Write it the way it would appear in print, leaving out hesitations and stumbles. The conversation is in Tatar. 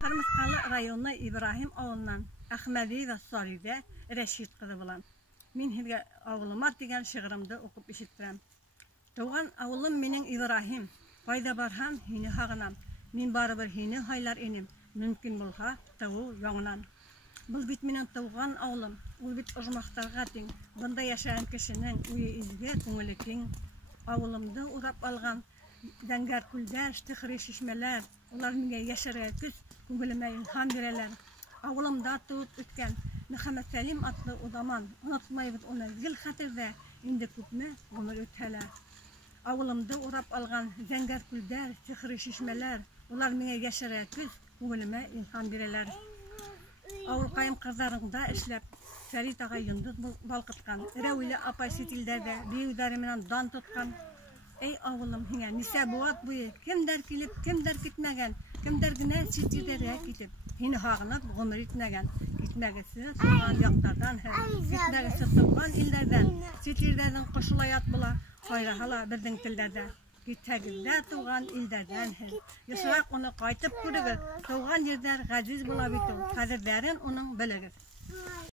Karmıskalı rayonu İbrahim ağından Ahmedi ve Saride Reşit kızı bulan. Min hilge ağılıma degen şiğrimde okup işittirem. Doğan ağılım minin İbrahim. Fayda barhan hini hağınam. Min barıbır hini haylar enim. Mümkün bulha tavu yoğunan. Бұл бит менен туған ауылым, ул бит ұрмақтарға тең. Бында yaşayan кешенең уйы изге, күңеле киң. Ауылымды урап алган зәңгәр күлдәр, тихри шишмәләр, улар миңа яшәргә көч, күңелемә илһам бирәләр. Авылымда туып үткән Мөхәммәд Сәлим атлы удаман, онытмайбыз уны гел хәтердә, инде күпме гомер үткәләр. Авылымды урап алган зәңгәр күлдәр, тихри шишмәләр, улар миңа яшәргә көч, күңелемә илһам бирәләр. Авыл кайым кызларында эшләп, Фәрит агай йондыз балкыткан, Рәүилә апай сетилдәрдә биюдәре менән дан тоткан. Эй авылым, һиңа нисә буат буе, кемдәр килеп, кемдәр китмәгән, кемдәр генә сетилдәргә китеп, һине һагынып гомер итмәгән. Китмәгәсе туган яктардан, китмәгәсе туган илләрдән, сетилдәрдән кошулаят була, кайраһала безнең телдәрдә. Китәгездә туган илдәрдән һәм яшәк уны кайтып күрегез. Туган җирдә газиз була бит ул. Хәзерләрен уның белегез.